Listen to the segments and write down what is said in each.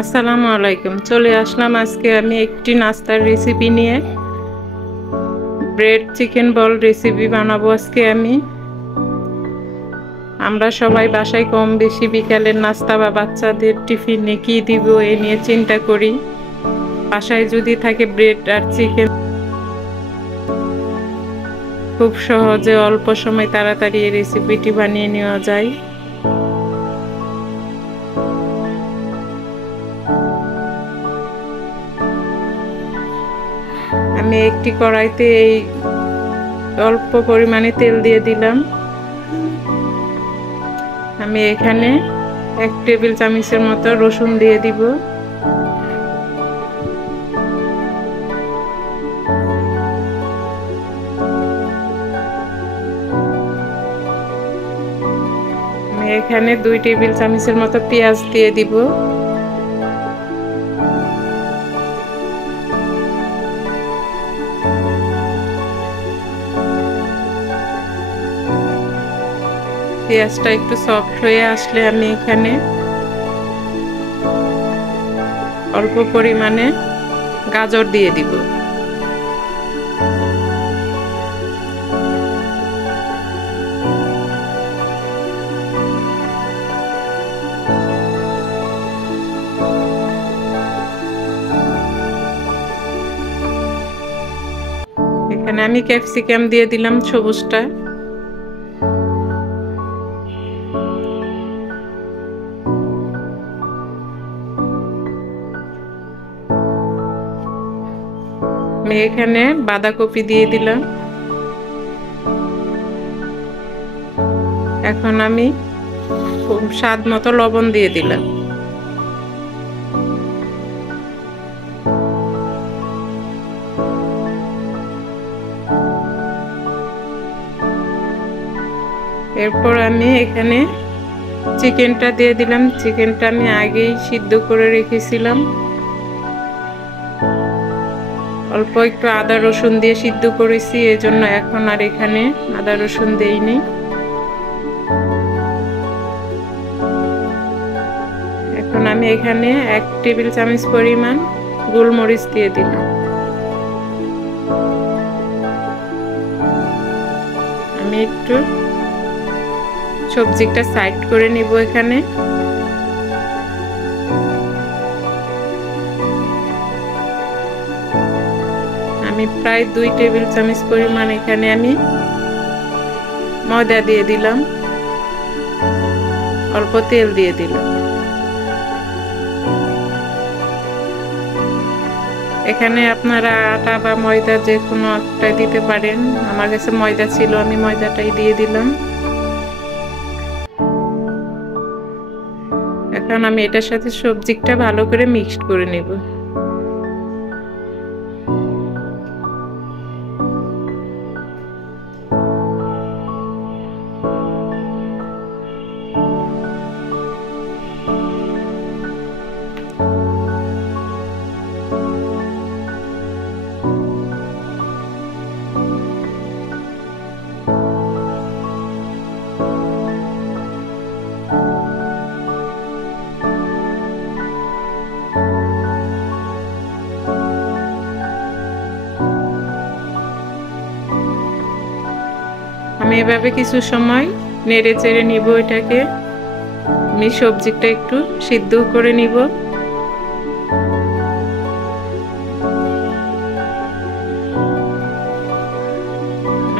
আসসালামু আলাইকুম। চলে আসলাম আজকে আমি একটি নাস্তার রেসিপি নিয়ে। ব্রেড চিকেন বল রেসিপি বানাবো আজকে আমি। আমরা সবাই বাসায় কম বেশি বিকালের নাস্তা বা বাচ্চাদের টিফিনে কি দিব এ নিয়ে চিন্তা করি। বাসায় যদি থাকে ব্রেড আর চিকেন, খুব সহজে অল্প সময় তাড়াতাড়ি এই রেসিপিটি বানিয়ে নেওয়া যায়। আমি একটি কড়াইতে এই অল্প পরিমাণে তেল দিয়ে দিলাম। আমি এখানে 1 টেবিল চামচের মতো রসুন দিয়ে দিব। আমি এখানে 2 টেবিল চামচের মতো পেঁয়াজ দিয়ে দিব। পেঁয়াজটা একটু সফট হয়ে আসলে আমি এখানে অল্প পরিমাণে গাজর দিয়ে দিব। এখানে আমি ক্যাপসিকাম দিয়ে দিলাম সবুজটা। আমি এখানে বাঁধাকপি দিয়ে দিলাম। এখন আমি খুব স্বাদ মতো লবণ দিয়ে দিলাম। এরপর আমি এখানে চিকেনটা দিয়ে দিলাম। চিকেনটা আমি আগেই সিদ্ধ করে রেখেছিলাম। অল্প একটু আদা রসুন দিয়ে সিদ্ধ করেছি, এজন্য এখন আর এখানে আদা রসুন দেইনি। এখন আমি এখানে 1 টেবিল চামচ পরিমাণ গোলমরিচ দিয়ে দিলাম। আমি একটু সবজিটা সাইড করে নিব। এখানে আমি প্রায় 2 টেবিল চামচ পরিমাণ এখানে আমি ময়দা দিয়ে দিলাম। অল্প তেল দিয়ে দিলাম। এখানে আপনারা আটা বা ময়দা যে কোনো একটা দিতে পারেন। আমার কাছে ময়দা ছিল, আমি ময়দাটাই দিয়ে দিলাম। এখন আমি এটার সাথে সবজিটা ভালো করে মিক্সড করে নেব। আমি এভাবে কিছু সময় নেড়ে চেড়ে নিব এটাকে। আমি সবজিটা একটু সিদ্ধ করে নিব।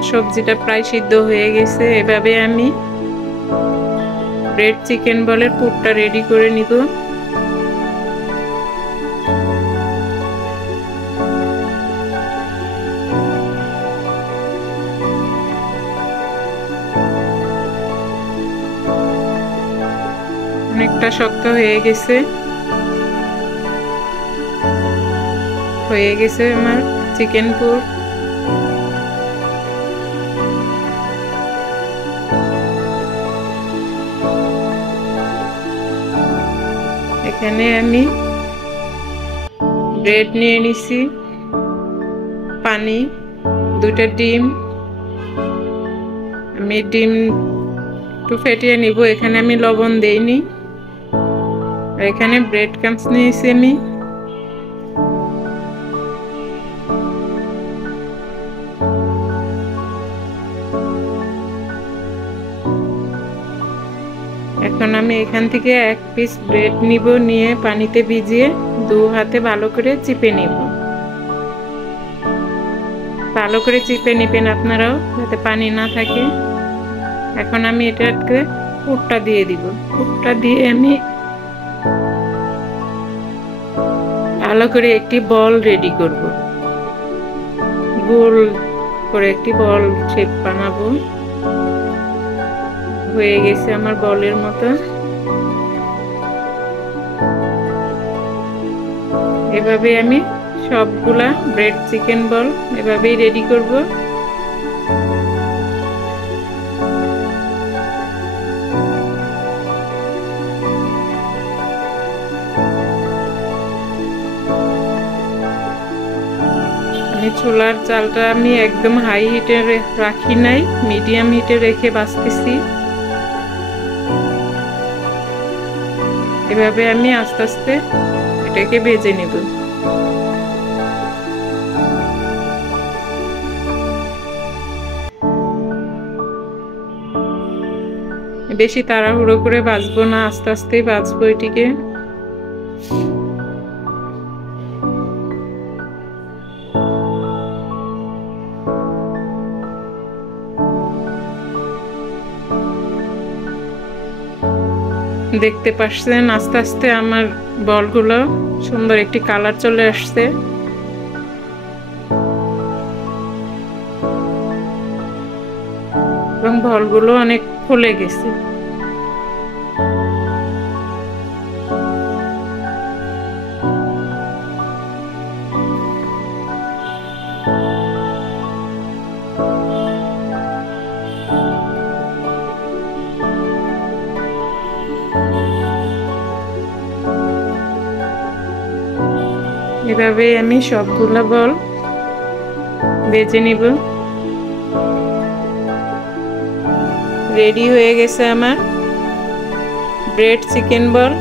সবজিটা প্রায় সিদ্ধ হয়ে গেছে। এভাবে আমি ব্রেড চিকেন বলের পুরটা রেডি করে নিব। অনেকটা শক্ত হয়ে গেছে আমার চিকেন পুর। এখানে আমি ব্রেড নিয়ে নিছি, পানি, 2টা ডিম। আমি ডিম একটু ফেটিয়ে নিব। এখানে আমি লবণ দেইনি, এখানে ব্রেড ক্রাম্বস নিয়েছি আমি। এখন আমি এখান থেকে এক পিস ব্রেড নিব, নিয়ে পানিতে ভিজিয়ে 2 হাতে ভালো করে চিপে নিব। ভালো করে চিপে নেবেন আপনারাও, যাতে পানি না থাকে। এখন আমি এটাকে পুরটা দিয়ে দিব। পুরটা দিয়ে আমি ভালো করে একটি বল রেডি করব। গোল করে একটি বল শেপ বানাবো। হয়ে গেছে আমার বলের মতো। এভাবে আমি সবগুলা ব্রেড চিকেন বল এভাবেই রেডি করব। আমি চুলার জালটা আমি একদম হাই হিটে রাখি নাই, মিডিয়াম হিটে রেখে ভাজতেছি। এভাবে আমি আস্তে আস্তে এটাকে ভেজে নিব। বেশি তাড়াহুড়ো করে ভাজবো না, আস্তে আস্তে ভাজবো এটিকে। দেখতে পাচ্ছেন আস্তে আস্তে আমার বলগুলো সুন্দর একটি কালার চলে আসছে। এবং বলগুলো অনেক ফুলে গেছে। এভাবে আমি সবগুলা বল ভেজে নিব। রেডি হয়ে গেছে আমার ব্রেড চিকেন বল।